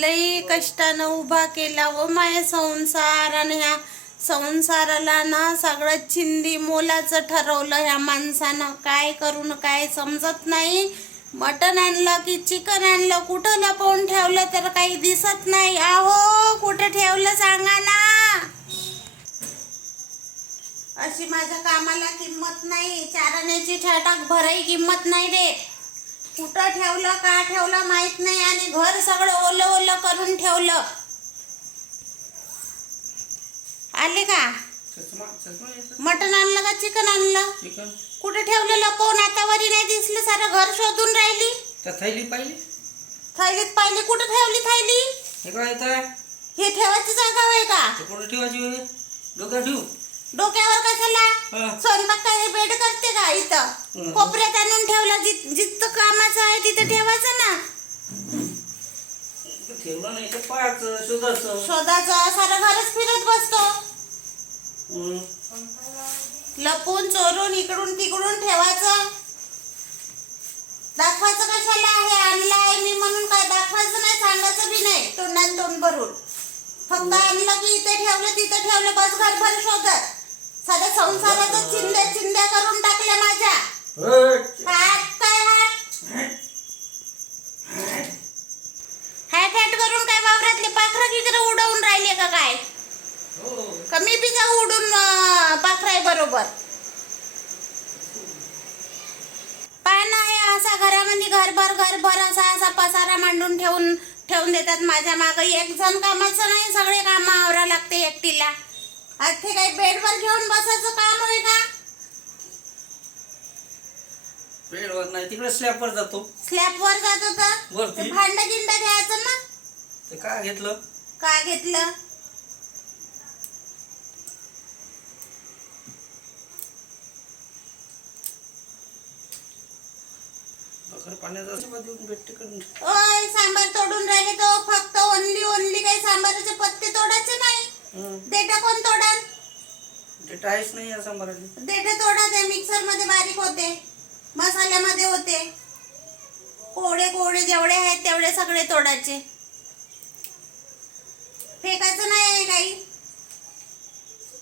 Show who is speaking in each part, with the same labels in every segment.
Speaker 1: लई कष्टानं उभा केला व माय संसार आणि ह्या संसाराला ना सगळं चिंदी मोलाचं ठरवलं ह्या माणसानं. काय करून काय समजत नाही. मटण आणलं की चिकन आणलं कुठं लपवून ठेवलं तर काही दिसत नाही. आहो कुठं ठेवलं सांगा ना. अशी माझ्या कामाला किंमत नाही. चारण्याची छाटाक भराई किंमत नाही रे. कुठं ठेवलं का ठेवलं माहीत नाही आणि घर सगळं ओलं ओलं करून ठेवलं. आले का? मटण आणलं का चिकन आणलं?
Speaker 2: चिकन.
Speaker 1: कुठे ठेवलं लपवून आता वरी नाही दिसलं सारं घर शोधून राहिली.
Speaker 2: थैली पाहिली?
Speaker 1: थैलीत पाहिली कुठं ठेवली थैली?
Speaker 2: हे काय
Speaker 1: हे ठेवायची जागा होय का?
Speaker 2: ते कुठं ठेवायची होय? डोक्यात ठेवू?
Speaker 1: डोक्यावर कशाला?
Speaker 2: हा.
Speaker 1: स्वयंपाक काय हे बेड करते का इथं?
Speaker 2: हं.
Speaker 1: कोपऱ्यात आणून ठेवला जित जिथं आहे तिथं ठेवायचं ना.
Speaker 2: ठेवलं नाही तर
Speaker 1: शोधाचं सारं घरच फिरत बसतो. लपून चोरून इकडून तिकडून ठेवायचं. दाखवायचं कशाला हे आणलं आहे मी म्हणून काय दाखवायचं नाही सांगायचं बी नाही तोंडात तोंड भरून. फक्त आणलं की इथे ठेवलं तिथे ठेवलं बस घरभर शोधत. साध्या संसाराचं चिंध्या चिंध्या करून टाकल्या माझ्या. राहिले का काय?
Speaker 2: हो.
Speaker 1: कमी बी जाऊ उडून पाखराय बरोबर? पान आहे असा घरामध्ये घरभर घरभर असा असा पसारा मांडून ठेवून ठेवून देतात माझ्या मागं. एक जण कामाचं नाही सगळे काम आवरा लागते एकटीला. आज ते काही बेडवर घेऊन बसायचं काम होय का?
Speaker 2: बेडवर नाही तिकडे स्लॅबवर जातो.
Speaker 1: स्लॅबवर जात होतं
Speaker 2: वरती?
Speaker 1: ते भांड गिंड घ्यायचं ना?
Speaker 2: ते काय घेतलं?
Speaker 1: का घेतलं? ओय सांबार तोडून राहिले तो. फक्त ओनली ओनली काही सांबाराचे पत्ते तोडायचे नाही.
Speaker 2: हं.
Speaker 1: देठा कोण तोडा
Speaker 2: ते टाईस नाही या सांबाराला
Speaker 1: देठे तोडा ते मिक्सरमध्ये बारीक होते. मसाल्यामध्ये होते. कोवडे कोवडे जेवढे आहेत तेवढे सगळे तोडायचे. फेकायचं नाही आहे काही.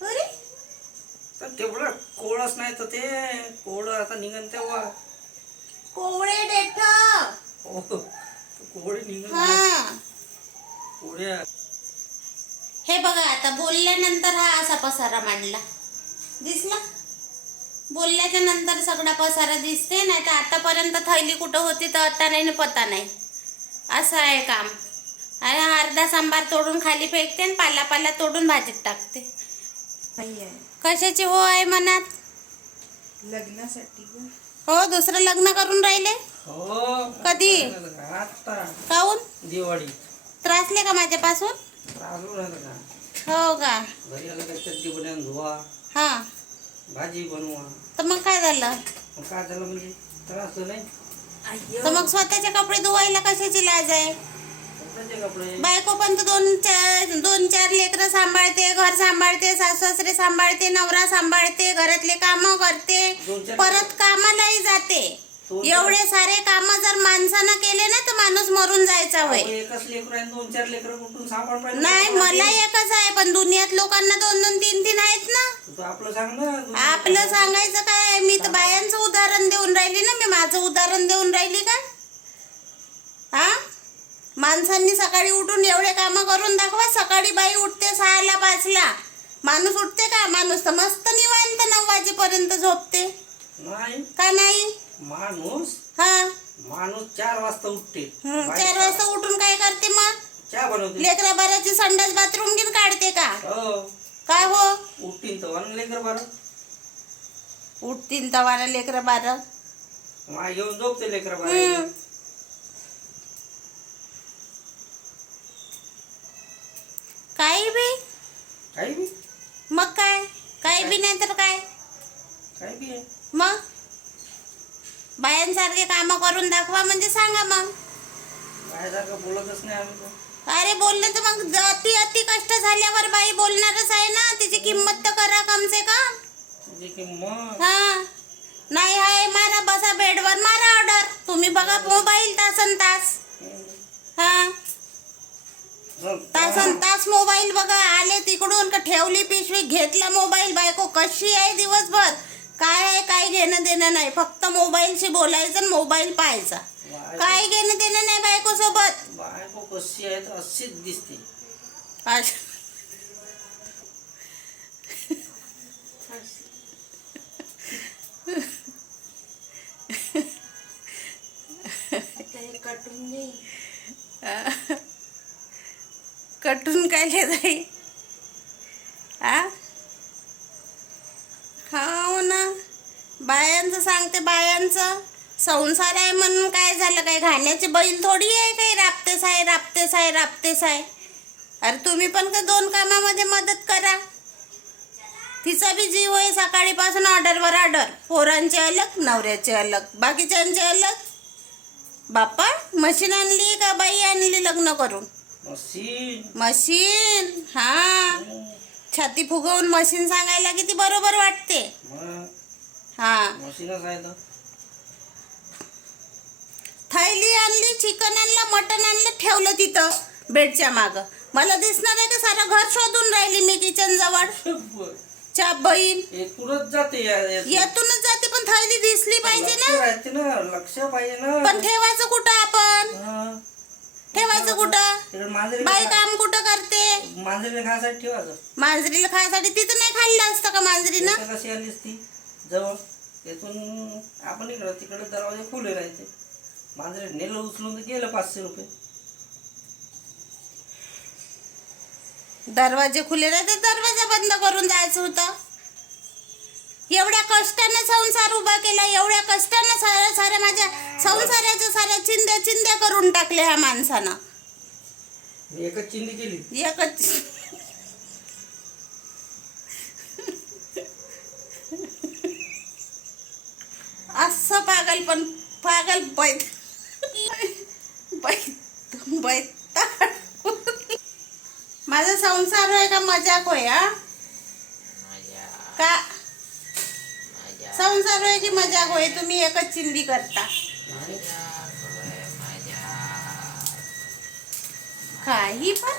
Speaker 1: अरे.
Speaker 2: तर तेवढं कोळच नाही तर ते कोळ आता निघन तेव्हा.
Speaker 1: कोवळे
Speaker 2: हो कोळे निघन
Speaker 1: हा.
Speaker 2: कोळ्या
Speaker 1: हे बघा आता बोलल्यानंतर हा असा पसारा मांडला. दिसला? बोलल्याच्या नंतर सगळा पसारा दिसते नाही तर आतापर्यंत थैली कुठं होती तर आता नाही न पता नाही. असं आहे काम. आणि अर्धा सांबार तोडून खाली फेकते आणि पाला पाला तोडून भाजीत टाकते. कशाची हो आहे मनात?
Speaker 3: लग्नासाठी ग.
Speaker 1: हो दुसरं लग्न करून राहिले?
Speaker 2: हो.
Speaker 1: कधी?
Speaker 2: आता.
Speaker 1: काऊन?
Speaker 2: दिवाळी.
Speaker 1: त्रासले का माझ्यापासून?
Speaker 2: चालू राहिलं का?
Speaker 1: हो का?
Speaker 2: घरी आलं का चटणी बनवून धुवा.
Speaker 1: हा.
Speaker 2: भाजी बनवा.
Speaker 1: तर मग काय झालं?
Speaker 2: मग काय झालं म्हणजे? त्रास तर नाही.
Speaker 1: तर मग स्वतःचे कपडे धुवायला कशाची लाज आहे? बायको पण तर दोन चार दोन चार लेकरं सांभाळते घर सांभाळते सासू सासरे सांभाळते नवरा सांभाळते घरातले काम करते परत कामालाही जाते. एवढे सारे काम जर माणसानं केले ना तर माणूस मरून जायचा वय. नाही मला एकच आहे पण दुनियात लोकांना दोन दोन तीन तीन आहेत ना.
Speaker 2: आपलं
Speaker 1: सांगायचं काय मी तर बायांचं उदाहरण देऊन राहिली ना मी माझं उदाहरण देऊन राहिली का? हा? माणसांनी सकाळी उठून एवढे काम करून दाखवा. सकाळी बाई उठते सहाला पाचला. माणूस उठते का? माणूस तर मस्त निवांत नऊ वाजेपर्यंत झोपते.
Speaker 2: नाही.
Speaker 1: का नाही?
Speaker 2: माणूस?
Speaker 1: हा.
Speaker 2: माणूस चार वाजता उठते.
Speaker 1: चार वाजता उठून काय करते मग? लेकरा बाराची संडास बाथरूम घेऊन काढते का?
Speaker 2: हो.
Speaker 1: काय हो?
Speaker 2: उठतील तर लेकर बरं
Speaker 1: उठतील तवाला लेकरं बारा
Speaker 2: माय घेऊन झोपते लेकर. बरं
Speaker 1: काही बी.
Speaker 2: काही बी.
Speaker 1: मग काय? काही बी नाही तर काय?
Speaker 2: काही बी आहे.
Speaker 1: मग? बायांसारखे काम करून दाखवा म्हणजे सांगा मग.
Speaker 2: बाहेरसारखं बोलतच नाही आम्ही तर.
Speaker 1: अरे बोलले तर मग अति अति कष्ट झाल्यावर बाई बोलणारच आहे ना. तिची किंमत तर करा कमसे कम.
Speaker 2: तुझी किंमत.
Speaker 1: हा. नाही आहे मारा बसा बेडवर मारा ऑर्डर तुम्ही बघा मोबाईल तासन तास.
Speaker 2: हं.
Speaker 1: तासन तास मोबाईल बघा आले तिकडून का ठेवली पिशवी घेतला मोबाईल बायको कशी आहे दिवसभर? काय आहे काय घेणं देणं नाही. फक्त मोबाईलशी बोलायचं आणि मोबाईल पाहायचा. काय घेणं देणं नाही बायको सोबत
Speaker 2: बायको कशी आहे तर अशीच दिसते.
Speaker 3: कटून
Speaker 1: कटून काय जाई आ? हो ना. बायांचं सांगते बायांचं. संसार आहे म्हणून काय झालं काय? घाण्याची बैल थोडी आहे काही राबतेस आहे राबतेस आहे राबतेस आहे. अरे तुम्ही पण का दोन कामामध्ये मदत करा? तिचा बी जीव आहे सकाळीपासून ऑर्डरवर ऑर्डर. पोरांचे अलग नवऱ्याचे अलग बाकीच्यांचे अलग. बाप्पा मशीन आणली का बाई? आणली लग्न करून.
Speaker 2: मशीन.
Speaker 1: मशीन? हा. छाती फुगवून मशीन सांगायला किती बरोबर वाटते. हा. थैली आणली चिकन आणलं मटन आणलं ठेवलं तिथं बेडच्या माग. मला दिसणार आहे का सारं घर शोधून राहिली मी किचन जवळ? च्या बहीण.
Speaker 2: एकूणच जाते.
Speaker 1: यातूनच जाते पण थैली दिसली पाहिजे ना.
Speaker 2: लक्ष पाहिजे ना.
Speaker 1: पण ठेवायचं कुठं आपण. ठेवायचं कुठं? बाई काम कुठं करते?
Speaker 2: मांजरीने खायसाठी ठेवायचं.
Speaker 1: मांजरीला खायसाठी तिथं नाही खाल्लं असतं का मांजरीनं?
Speaker 2: कशी आलीस ती जवळ. तिथून आपण इकडं तिकडे दरवाजे खुले राहते मांजरी नेलं उचलून तर गेलं पाचशे रुपये.
Speaker 1: दरवाजे खुले राहते दरवाजा बंद करून जायचं होतं. कष्टानं संसार उभा केला एवढ्या कष्टानं साऱ्या साऱ्या माझ्या संसाराच्या साऱ्या चिंध्या चिंध्या करून टाकल्या ह्या माणसानं.
Speaker 2: एकच चिंदी केली.
Speaker 1: एकच असं पागल पण पागल बैत बैत बैताड. माझा संसार होय का मजाक होय हा का संसार होय की मजाक होय तुम्ही एकच चिंदी करता. काही पण.